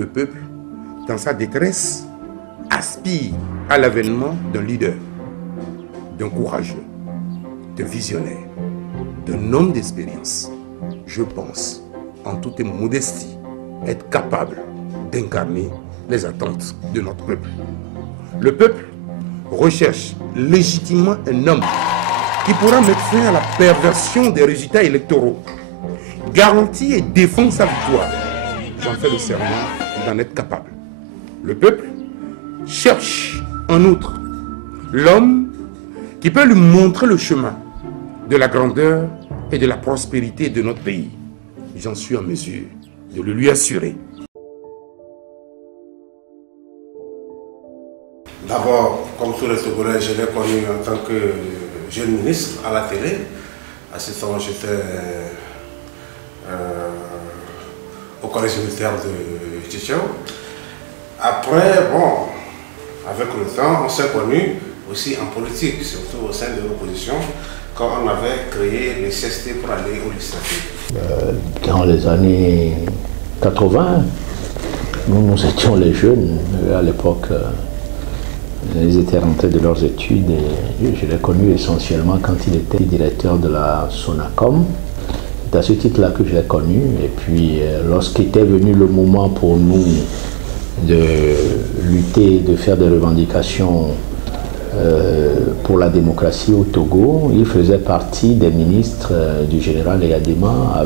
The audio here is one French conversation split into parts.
Le peuple, dans sa détresse, aspire à l'avènement d'un leader, d'un courageux, d'un visionnaire, d'un homme d'expérience. Je pense, en toute modestie, être capable d'incarner les attentes de notre peuple. Le peuple recherche légitimement un homme qui pourra mettre fin à la perversion des résultats électoraux, garantir et défendre sa victoire. J'en fais le serment d'en être capable. Le peuple cherche en outre l'homme qui peut lui montrer le chemin de la grandeur et de la prospérité de notre pays. J'en suis en mesure de le lui assurer. D'abord, comme tous les Togolais, je l'ai connu en tant que jeune ministre à la télé. À ce temps, j'étais au collège militaire de Tchétchène. Après, bon, avec le temps, on s'est connus aussi en politique, surtout au sein de l'opposition, quand on avait créé les CST pour aller au législatif. Dans les années 80, nous étions les jeunes. À l'époque, ils étaient rentrés de leurs études et je l'ai connu essentiellement quand il était directeur de la Sonacom. C'est à ce titre-là que je l'ai connu. Et puis, lorsqu'était venu le moment pour nous de lutter, de faire des revendications pour la démocratie au Togo, il faisait partie des ministres du général Eyadema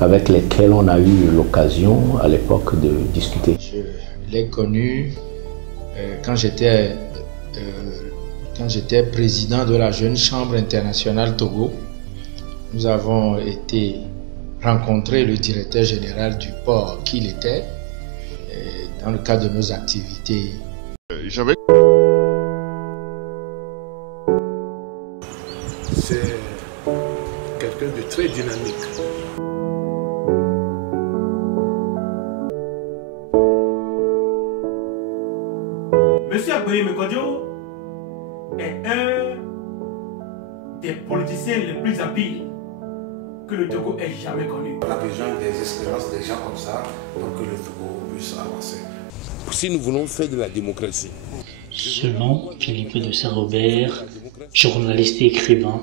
avec lesquels on a eu l'occasion à l'époque de discuter. Je l'ai connu quand j'étais président de la Jeune Chambre internationale Togo. Nous avons été rencontrer le directeur général du port qu'il était dans le cadre de nos activités. C'est quelqu'un de très dynamique. Monsieur Agboyi Mekodjo est un des politiciens les plus habiles que le Togo ait jamais connu. On a besoin des expériences des gens comme ça pour que le Togo puisse avancer. Si nous voulons faire de la démocratie. Selon Philippe de Saint-Robert, journaliste et écrivain,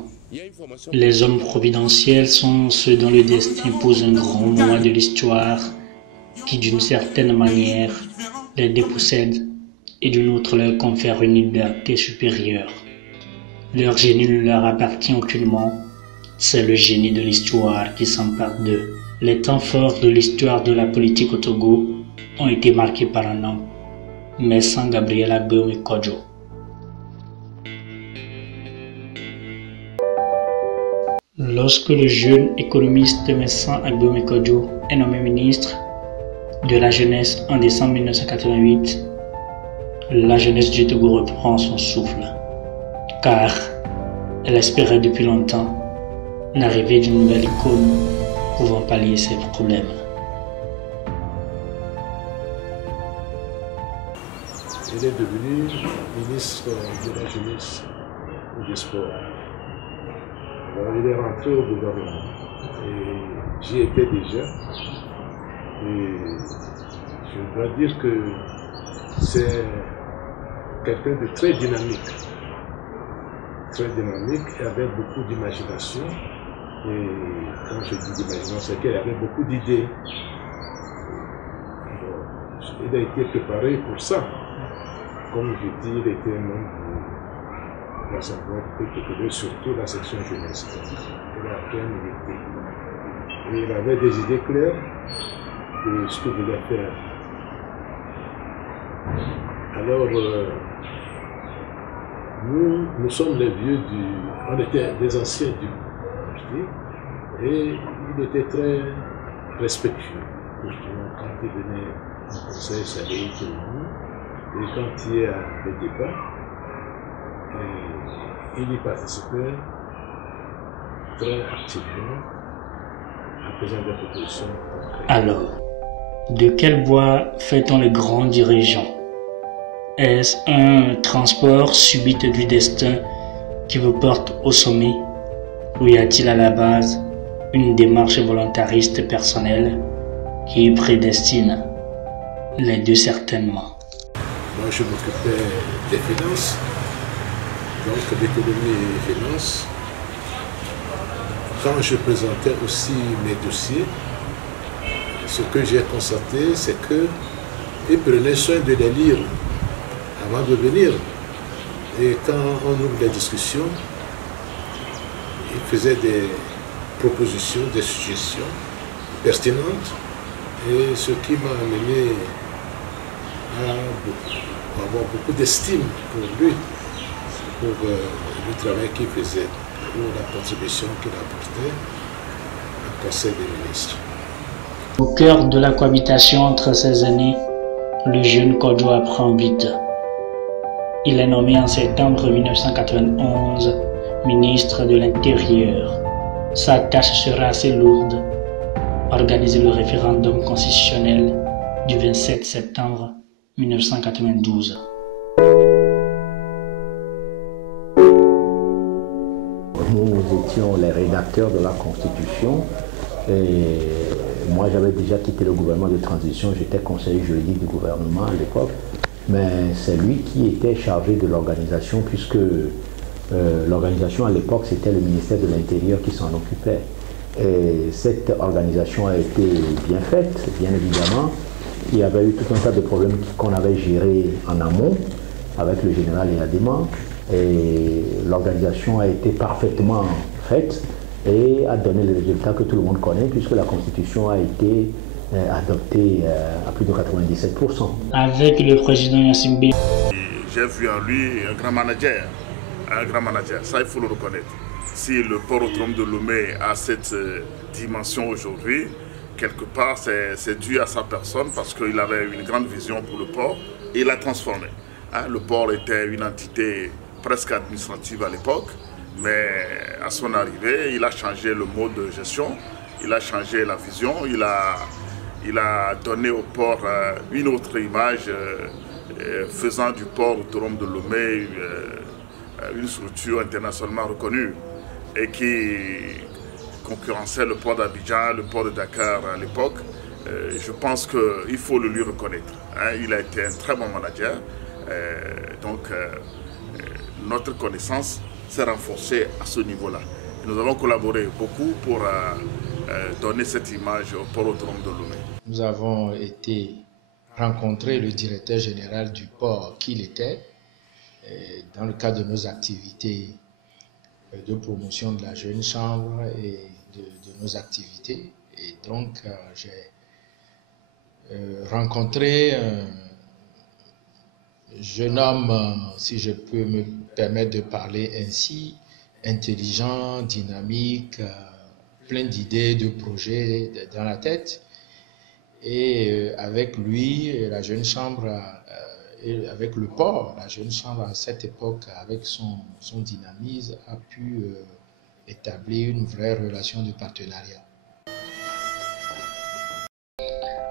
les hommes providentiels sont ceux dont le destin pose un grand moment de l'histoire qui, d'une certaine manière, les dépossède et d'une autre leur confère une liberté supérieure. Leur génie ne leur appartient aucunement, c'est le génie de l'histoire qui s'empare d'eux. Les temps forts de l'histoire de la politique au Togo ont été marqués par un homme, mais sans Gabriel Agboyi Mekodjo. Lorsque le jeune économiste Vincent Agboyi Mekodjo est nommé ministre de la Jeunesse en décembre 1988, la jeunesse du Togo reprend son souffle, car elle espérait depuis longtemps l'arrivée d'une nouvelle icône pouvant pallier ses problèmes. Il est devenu ministre de la Jeunesse et des Sports. Alors, il est rentré au gouvernement et j'y étais déjà. Et je dois dire que c'est quelqu'un de très dynamique et avec beaucoup d'imagination. Et quand je dis d'imagination, c'est qu'il avait beaucoup d'idées. Il a été préparé pour ça. Comme je dis, il était un membre de l'Assemblée de surtout la section jeunesse. Il a bien milité. Et il avait des idées claires de ce qu'il voulait faire. Alors, nous sommes les vieux on était des anciens du parti, et il était très respectueux. Quand il venait au conseil, ça allait tout le monde. Et quand il y a des débats, il y participait très activement en faisant des propositions concrètes. Alors, de quelle voie fait-on les grands dirigeants? Est-ce un transport subit du destin qui vous porte au sommet? Ou y a-t-il à la base une démarche volontariste personnelle qui prédestine, les deux certainement. Moi, je m'occupais des finances, donc d'économie et finances. Quand je présentais aussi mes dossiers, ce que j'ai constaté, c'est qu'ils prenaient soin de les lire avant de venir. Et quand on ouvre les discussions, ils faisaient des propositions, des suggestions pertinentes. Et ce qui m'a amené à avoir beaucoup d'estime pour lui, pour le travail qu'il faisait, pour la contribution qu'il apportait au Conseil des ministres. Au cœur de la cohabitation entre ces aînés, le jeune Kodjo apprend vite. Il est nommé en septembre 1991 ministre de l'Intérieur. Sa tâche sera assez lourde. Organiser le référendum constitutionnel du 27 septembre 1992. Nous étions les rédacteurs de la Constitution et moi j'avais déjà quitté le gouvernement de transition, j'étais conseiller juridique du gouvernement à l'époque, mais c'est lui qui était chargé de l'organisation puisque l'organisation à l'époque c'était le ministère de l'Intérieur qui s'en occupait. Et cette organisation a été bien faite, bien évidemment. Il y avait eu tout un tas de problèmes qu'on avait gérés en amont avec le général Yadema. Et l'organisation a été parfaitement faite et a donné les résultats que tout le monde connaît puisque la Constitution a été adoptée à plus de 97%. Avec le président Yassimbe. J'ai vu en lui un grand manager, ça il faut le reconnaître. Si le port autonome de Lomé a cette dimension aujourd'hui, quelque part c'est dû à sa personne parce qu'il avait une grande vision pour le port et il l'a transformé. Le port était une entité presque administrative à l'époque, mais à son arrivée, il a changé le mode de gestion, il a changé la vision, il a donné au port une autre image, faisant du port autonome de Lomé une structure internationalement reconnue et qui concurrençait le port d'Abidjan, le port de Dakar à l'époque. Je pense qu'il faut le lui reconnaître. Il a été un très bon manager. Notre connaissance s'est renforcée à ce niveau-là. Nous avons collaboré beaucoup pour donner cette image au port autonome de Lomé. Nous avons été rencontrer le directeur général du port qu'il était dans le cadre de nos activités de promotion de la jeune chambre et de nos activités. Et donc, j'ai rencontré un jeune homme, si je peux me permettre de parler ainsi, intelligent, dynamique, plein d'idées, de projets dans la tête. Et avec lui, la jeune chambre, et avec le port, la jeune chambre à cette époque, avec son dynamisme, a pu établir une vraie relation de partenariat.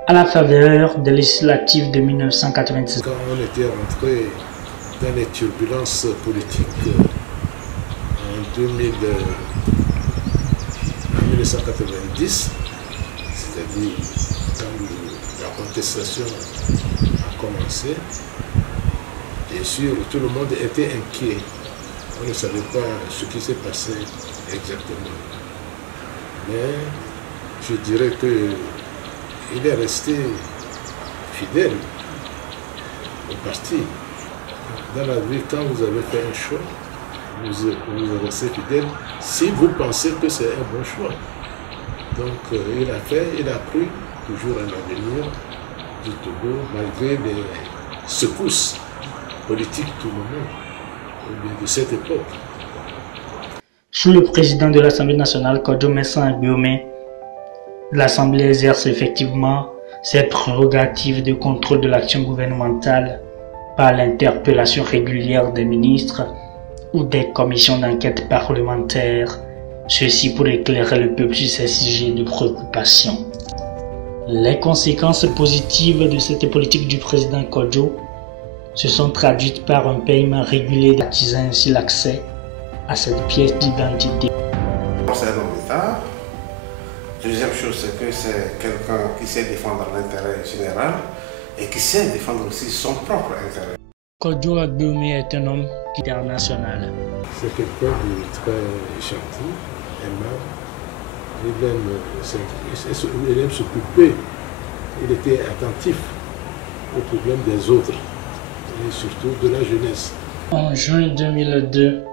À la faveur des législatives de 1996. Quand on était rentré dans les turbulences politiques en 1990, c'est-à-dire quand la contestation a commencé, bien sûr, tout le monde était inquiet. On ne savait pas ce qui s'est passé exactement. Mais je dirais qu'il est resté fidèle au parti. Dans la vie, quand vous avez fait un choix, vous restez fidèle si vous pensez que c'est un bon choix. Donc il a cru toujours à l'avenir du Togo, malgré les secousses politiques du moment, de cette époque. Sous le président de l'Assemblée nationale, Kodjo Messan Abiomé, l'Assemblée exerce effectivement ses prérogatives de contrôle de l'action gouvernementale par l'interpellation régulière des ministres ou des commissions d'enquête parlementaires, ceci pour éclairer le peuple sur ces sujets de préoccupation. Les conséquences positives de cette politique du président Kodjo se sont traduites par un paiement régulier baptisant ainsi l'accès à cette pièce d'identité. C'est un homme d'État, Deuxième chose, c'est que c'est quelqu'un qui sait défendre l'intérêt général et qui sait défendre aussi son propre intérêt. Kojo Agbeome est un homme international. C'est quelqu'un de très gentil, aimable. Il aime s'occuper. Il était attentif aux problèmes des autres et surtout de la jeunesse. En juin 2002,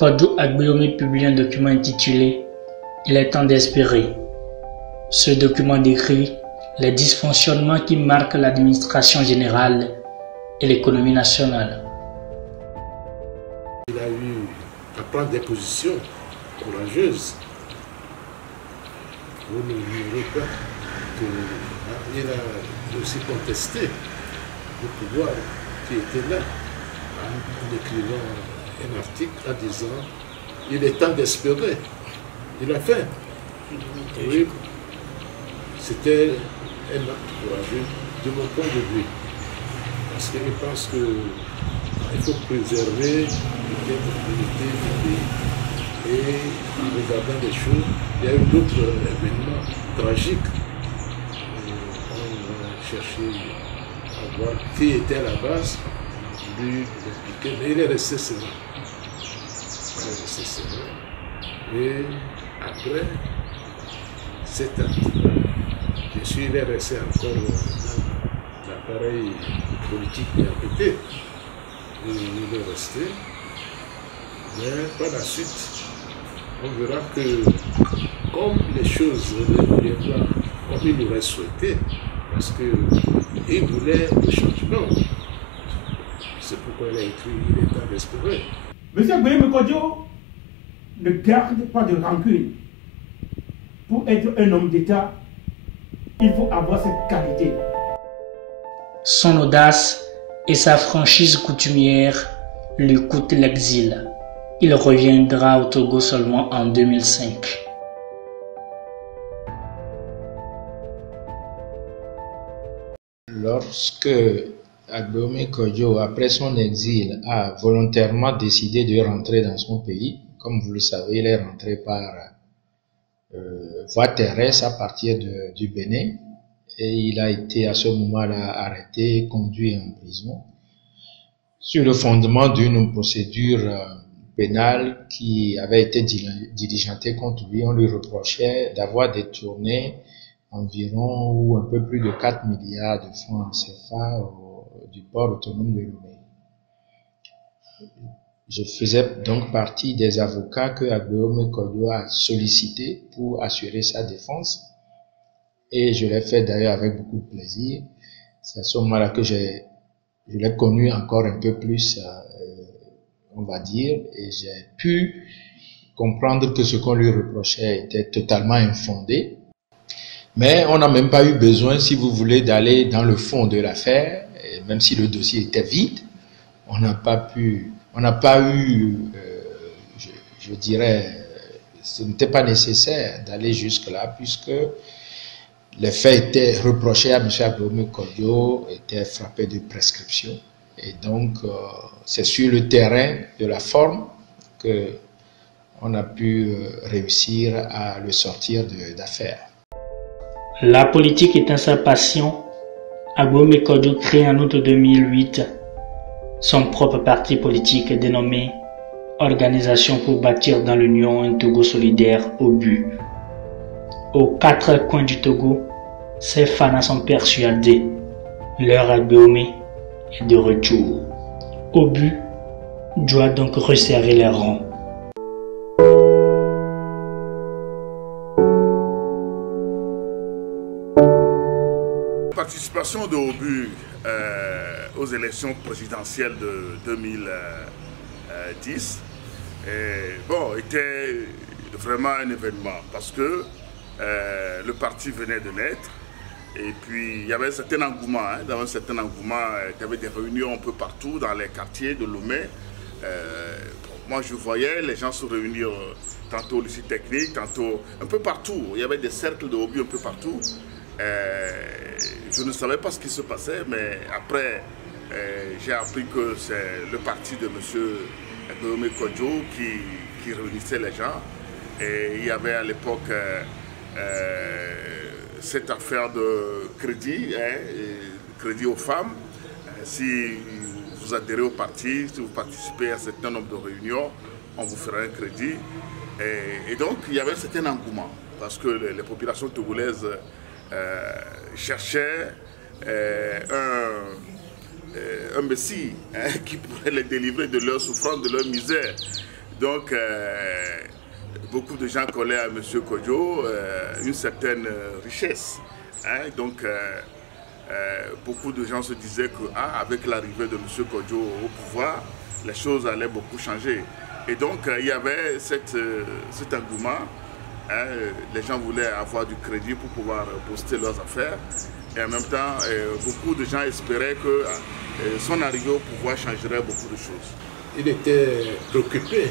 Kojo Agbeome publie un document intitulé « Il est temps d'espérer ». Ce document décrit les dysfonctionnements qui marquent l'administration générale et l'économie nationale. Il a eu à prendre des positions courageuses. Vous n'ignorez pas qu'il a aussi contesté le pouvoir qui était là en écrivant un article en disant « Il est temps d'espérer ». Il a fait. Oui, c'était un acte courageux de mon point de vue. Parce qu'il pense qu'il faut préserver l'unité du pays. Et en regardant les choses, il y a eu d'autres événements tragiques. On a cherché à voir qui était à la base du piquet, mais il est resté serein. Et après cet acte-là, bien sûr, il est resté encore dans l'appareil politique qui a été. Il est resté. Mais par la suite, on verra que comme les choses ne viennent pas comme il l'aurait souhaité, parce qu'il voulait le changement. C'est pourquoi il a écrit « Il est temps d'espérer ». Monsieur Agbeome Kodjo ne garde pas de rancune. Pour être un homme d'État, il faut avoir cette qualité. Son audace et sa franchise coutumière lui coûtent l'exil. Il reviendra au Togo seulement en 2005. Lorsque Agbeome Kodjo, après son exil, a volontairement décidé de rentrer dans son pays, comme vous le savez, il est rentré par voie terrestre à partir du Bénin, et il a été à ce moment-là arrêté, conduit en prison, sur le fondement d'une procédure pénale qui avait été diligentée contre lui. On lui reprochait d'avoir détourné environ ou un peu plus de 4 milliards de francs CFA du port autonome de Lomé. Je faisais donc partie des avocats que Agbeome Kodjo a sollicité pour assurer sa défense, et je l'ai fait d'ailleurs avec beaucoup de plaisir. C'est à ce moment-là que je l'ai connu encore un peu plus, on va dire, et j'ai pu comprendre que ce qu'on lui reprochait était totalement infondé. Mais on n'a même pas eu besoin, si vous voulez, d'aller dans le fond de l'affaire, même si le dossier était vide. On n'a pas eu, je dirais, ce n'était pas nécessaire d'aller jusque-là, puisque les faits étaient reprochés à M. Agbeome Kodjo, étaient frappés de prescription. Et donc, c'est sur le terrain de la forme qu'on a pu réussir à le sortir d'affaire. La politique étant sa passion, Agbeome Kodjo crée en août 2008 son propre parti politique dénommé Organisation pour bâtir dans l'Union un Togo solidaire OBU. Aux 4 coins du Togo, ses fans sont persuadés, leur Agbeome est de retour. OBU doit donc resserrer les rangs. La participation de OBU aux élections présidentielles de 2010 était vraiment un événement parce que le parti venait de naître et puis il y avait un certain engouement. Il y avait des réunions un peu partout dans les quartiers de Lomé. Moi je voyais les gens se réunir tantôt au lycée technique, tantôt un peu partout. Il y avait des cercles de OBU un peu partout. Je ne savais pas ce qui se passait, mais après, j'ai appris que c'est le parti de M. Agbeome Kodjo qui réunissait les gens. Et il y avait à l'époque cette affaire de crédit, crédit aux femmes. Si vous adhérez au parti, si vous participez à un certain nombre de réunions, on vous fera un crédit. Et donc, il y avait un certain engouement, parce que les populations togolaises cherchaient un messie qui pourrait les délivrer de leur souffrance, de leur misère. Donc, beaucoup de gens collaient à M. Kodjo une certaine richesse. Donc, beaucoup de gens se disaient qu'avec l'arrivée de M. Kodjo au pouvoir, les choses allaient beaucoup changer. Et donc, il y avait cet engouement. Les gens voulaient avoir du crédit pour pouvoir booster leurs affaires. Et en même temps, beaucoup de gens espéraient que son arrivée au pouvoir changerait beaucoup de choses. Il était préoccupé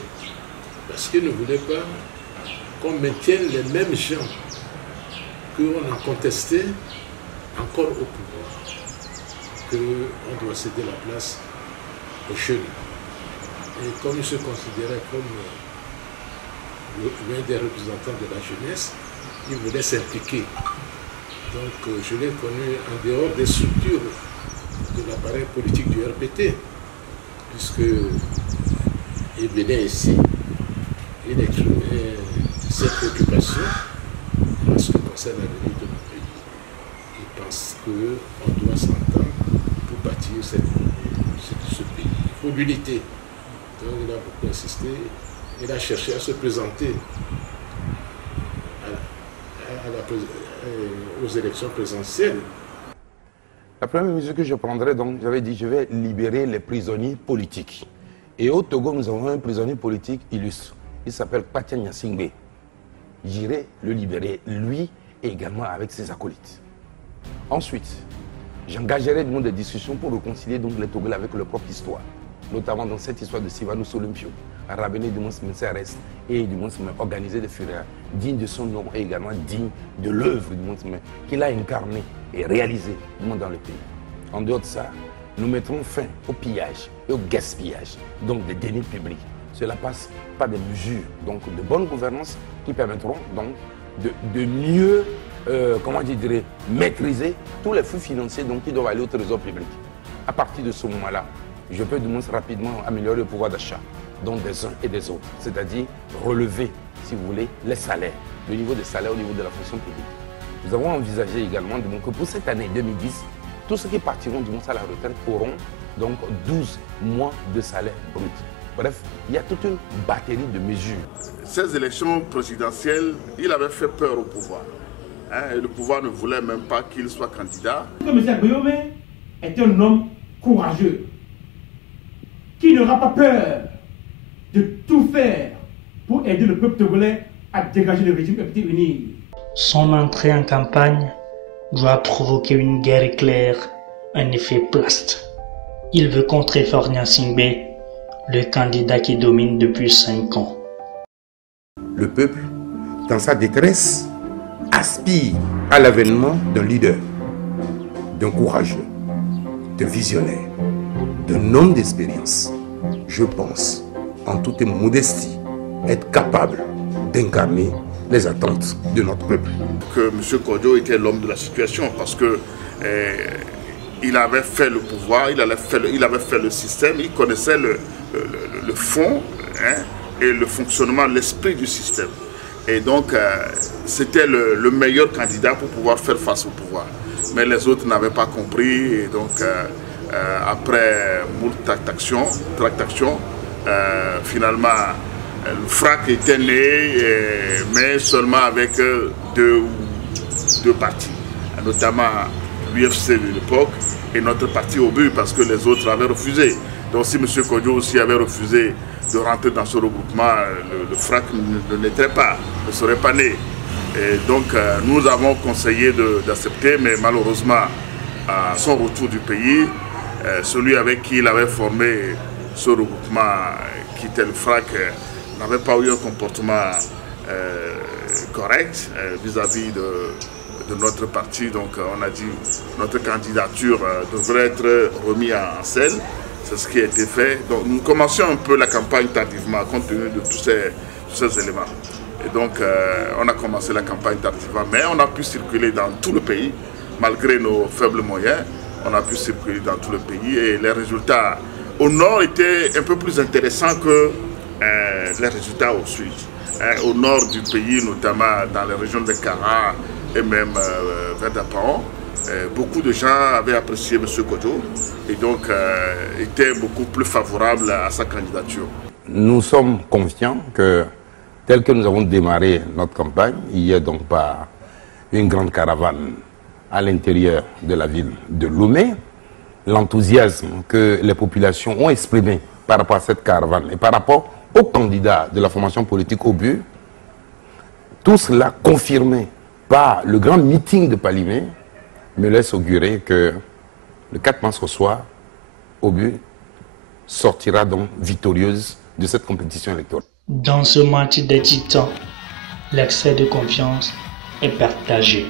parce qu'il ne voulait pas qu'on maintienne les mêmes gens qu'on a contestés encore au pouvoir, qu'on doit céder la place aux jeunes. Et comme il se considérait comme l'un des représentants de la jeunesse, il voulait s'impliquer. Donc je l'ai connu en dehors des structures de l'appareil politique du RPT, puisqu'il venait ici, il exprimait ses préoccupations en ce qui concerne l'avenir de notre pays. Il pense qu'on doit s'entendre pour bâtir ce pays. Il faut l'unité. Donc il a beaucoup insisté, il a cherché à se présenter aux élections présidentielles. La première mesure que je prendrais, donc, j'avais dit, je vais libérer les prisonniers politiques. Et au Togo, nous avons un prisonnier politique illustre. Il s'appelle Patia Nyasingbe. J'irai le libérer, lui, et également avec ses acolytes. Ensuite, j'engagerai des discussions pour réconcilier donc, les Togolais avec leur propre histoire. Notamment dans cette histoire de Sivano Solumpio, à ramener du moins Menseres et du moins organiser des funérailles dignes de son nom et également dignes de l'œuvre du moins qu'il a incarné et réalisé dans le pays. En dehors de ça, nous mettrons fin au pillage et au gaspillage, donc des deniers publics. Cela passe par des mesures donc, de bonne gouvernance qui permettront donc de mieux maîtriser tous les flux financiers donc, qui doivent aller au trésor public. À partir de ce moment-là, je peux du moins rapidement améliorer le pouvoir d'achat donc des uns et des autres, c'est-à-dire relever, si vous voulez, les salaires, le niveau des salaires au niveau de la fonction publique. Nous avons envisagé également que pour cette année 2010, tous ceux qui partiront du moins à la retraite auront donc 12 mois de salaire brut. Bref, il y a toute une batterie de mesures. Ces élections présidentielles, il avait fait peur au pouvoir. Et le pouvoir ne voulait même pas qu'il soit candidat. M. Agbeyome est un homme courageux, qui n'aura pas peur de tout faire pour aider le peuple togolais à dégager le régime FPT uni. Son entrée en campagne doit provoquer une guerre éclair, un effet Plast. Il veut contrer Faure Nyasingbe, le candidat qui domine depuis 5 ans. Le peuple, dans sa détresse, aspire à l'avènement d'un leader, d'un courageux, d'un visionnaire, d'un homme d'expérience. Je pense, en toute modestie, être capable d'incarner les attentes de notre peuple. Que M. Kodjo était l'homme de la situation parce que il avait fait le pouvoir, il avait fait le système, il connaissait le fond et le fonctionnement, l'esprit du système. Et donc, c'était le meilleur candidat pour pouvoir faire face au pouvoir. Mais les autres n'avaient pas compris. Et donc, après moult tractations, finalement, le FRAC était né, mais seulement avec deux partis, notamment l'UFC de l'époque et notre parti au but, parce que les autres avaient refusé. Donc si M. Kodjo aussi avait refusé de rentrer dans ce regroupement, le FRAC ne naîtrait pas, ne serait pas né. Et donc nous avons conseillé d'accepter, mais malheureusement, à son retour du pays, celui avec qui il avait formé ce regroupement, qui était le FRAC, n'avait pas eu un comportement correct vis-à-vis de notre parti. Donc on a dit que notre candidature devrait être remise en selle. C'est ce qui a été fait. Donc nous commencions un peu la campagne tardivement compte tenu de tous ces éléments. Et donc, on a commencé la campagne tardivement, mais on a pu circuler dans tout le pays, malgré nos faibles moyens. On a pu circuler dans tout le pays et les résultats au nord étaient un peu plus intéressants que les résultats au sud. Au nord du pays, notamment dans les régions de Kara et même vers Dapaon, beaucoup de gens avaient apprécié M. Kodjo et donc étaient beaucoup plus favorables à sa candidature. Nous sommes confiants que, tel que nous avons démarré notre campagne, il n'y a donc pas une grande caravane à l'intérieur de la ville de Lomé. L'enthousiasme que les populations ont exprimé par rapport à cette caravane et par rapport aux candidats de la formation politique au but, tout cela confirmé par le grand meeting de Palimé, me laisse augurer que le 4 mars au soir, au but sortira donc victorieuse de cette compétition électorale. Dans ce match des titans, l'excès de confiance est partagé.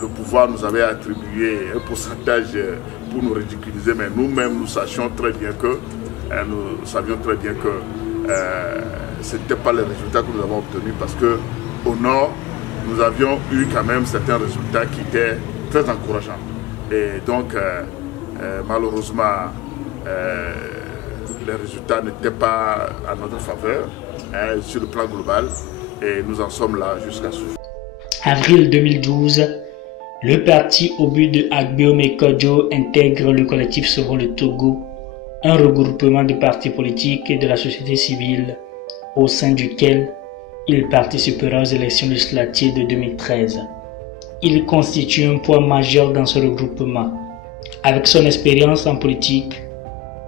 Le pouvoir nous avait attribué un pourcentage pour nous ridiculiser, mais nous-mêmes nous savions très bien que ce n'était pas les résultats que nous avons obtenus parce qu'au nord, nous avions eu quand même certains résultats qui étaient très encourageants. Et donc, malheureusement, les résultats n'étaient pas à notre faveur sur le plan global et nous en sommes là jusqu'à ce jour. Avril 2012, le parti au but de Agbeome Kodjo intègre le collectif Sauvons le Togo, un regroupement de partis politiques et de la société civile au sein duquel il participera aux élections législatives de 2013. Il constitue un poids majeur dans ce regroupement. Avec son expérience en politique,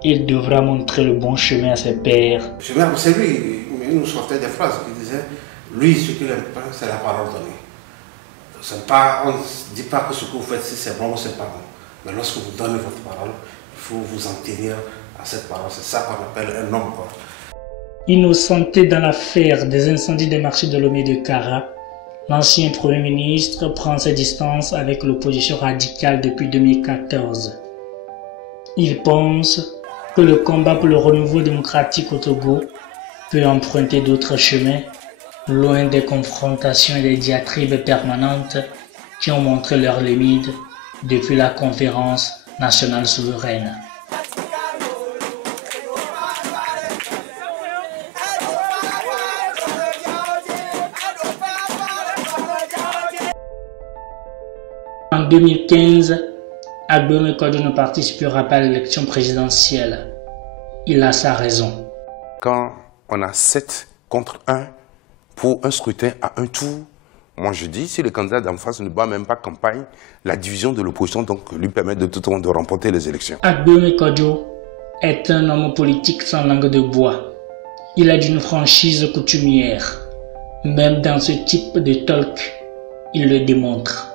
il devra montrer le bon chemin à ses pairs. C'est lui, il nous sortait des phrases qui disaient lui, ce qu'il aime pas, c'est la parole donnée. On ne dit pas que ce que vous faites, si c'est bon ou c'est pas bon. Mais lorsque vous donnez votre parole, il faut vous en tenir à cette parole. C'est ça qu'on appelle un homme. Innocenté dans l'affaire des incendies des marchés de Lomé de Kara, l'ancien Premier ministre prend ses distances avec l'opposition radicale depuis 2014. Il pense que le combat pour le renouveau démocratique au Togo peut emprunter d'autres chemins, loin des confrontations et des diatribes permanentes qui ont montré leurs limites depuis la conférence nationale souveraine. En 2015, Agbeome Kodjo ne participera pas à l'élection présidentielle. Il a sa raison. Quand on a 7 contre 1 pour un scrutin à un tour, moi je dis, si le candidat d'en face ne bat même pas campagne, la division de l'opposition donc lui permet de tout le monde de remporter les élections. Agbeome Kodjo est un homme politique sans langue de bois. Il est d'une franchise coutumière. Même dans ce type de talk, il le démontre.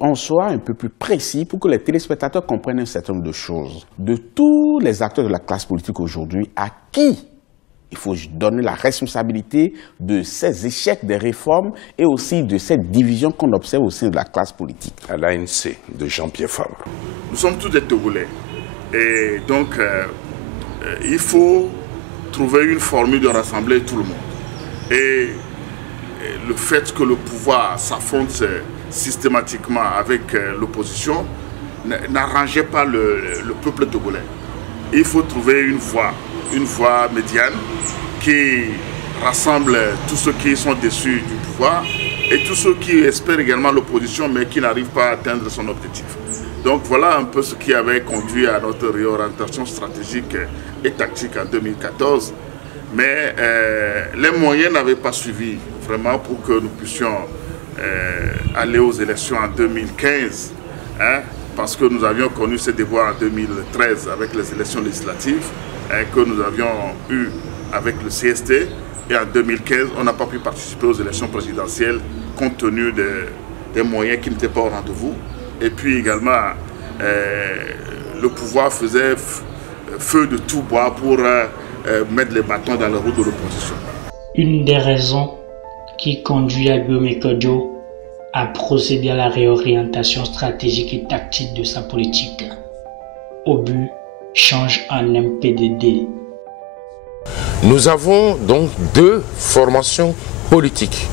On soit un peu plus précis pour que les téléspectateurs comprennent un certain nombre de choses. De tous les acteurs de la classe politique aujourd'hui, à qui il faut donner la responsabilité de ces échecs des réformes et aussi de cette division qu'on observe au sein de la classe politique. À l'ANC de Jean-Pierre Fabre. Nous sommes tous des Togolais et donc il faut trouver une formule de rassembler tout le monde. Et le fait que le pouvoir s'affronte systématiquement avec l'opposition n'arrangeait pas le peuple togolais. Il faut trouver une voie médiane qui rassemble tous ceux qui sont déçus du pouvoir et tous ceux qui espèrent également l'opposition mais qui n'arrivent pas à atteindre son objectif. Donc voilà un peu ce qui avait conduit à notre réorientation stratégique et tactique en 2014. Mais les moyens n'avaient pas suivi vraiment pour que nous puissions aller aux élections en 2015, parce que nous avions connu ces déboires en 2013 avec les élections législatives que nous avions eues avec le CST, et en 2015 on n'a pas pu participer aux élections présidentielles compte tenu des moyens qui n'étaient pas au rendez-vous, et puis également le pouvoir faisait feu de tout bois pour mettre les bâtons dans la route de l'opposition. Une des raisons qui conduit Agbeome Kodjo à procéder à la réorientation stratégique et tactique de sa politique, au but change en MPDD. Nous avons donc deux formations politiques,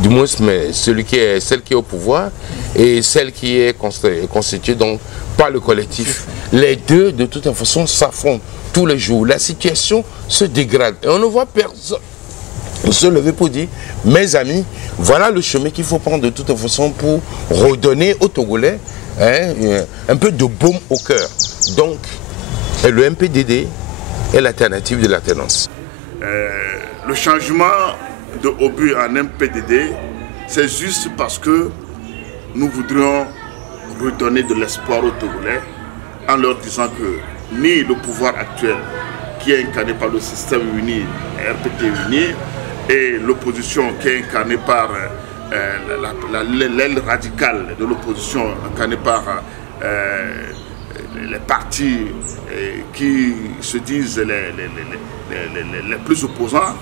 du moins celle qui est au pouvoir et celle qui est constituée donc par le collectif. Les deux de toute façon s'affrontent tous les jours. La situation se dégrade et on ne voit personne se lever pour dire mes amis, voilà le chemin qu'il faut prendre de toute façon pour redonner aux Togolais un peu de baume au cœur. Donc le MPDD est l'alternative de l'alternance. Le changement de Obu en MPDD, c'est juste parce que nous voudrions redonner de l'espoir aux Togolais en leur disant que ni le pouvoir actuel qui est incarné par le système uni, RPT uni, et l'opposition qui est incarnée par l'aile radicale de l'opposition incarnée par les partis qui se disent les plus opposants,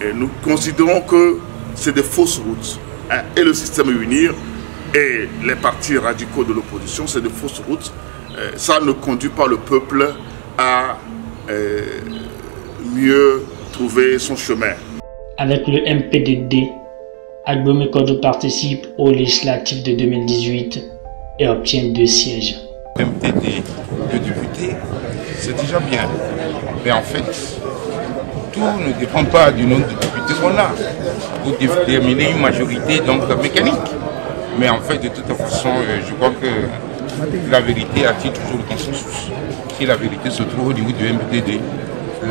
et nous considérons que c'est des fausses routes. Et le système uni et les partis radicaux de l'opposition, c'est des fausses routes. Ça ne conduit pas le peuple à mieux trouver son chemin. Avec le MPDD, Agbo Mekodo participe aux législatives de 2018 et obtient 2 sièges. MPD de député, c'est déjà bien. Mais en fait, tout ne dépend pas du nombre de députés qu'on a pour déterminer une majorité donc mécanique. Mais en fait, de toute façon, je crois que la vérité attire toujours le consensus. Si la vérité se trouve au niveau du MPDD,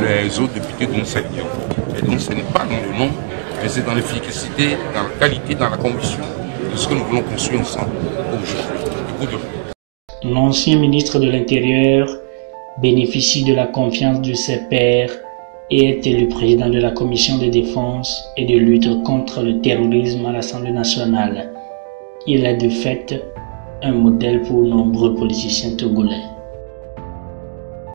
les autres députés vont s'allier. Et donc ce n'est pas dans le nom, mais c'est dans l'efficacité, dans la qualité, dans la conviction de ce que nous voulons construire ensemble aujourd'hui. L'ancien ministre de l'Intérieur bénéficie de la confiance de ses pairs et est élu président de la commission de défense et de lutte contre le terrorisme à l'Assemblée nationale. Il est de fait un modèle pour nombreux politiciens togolais.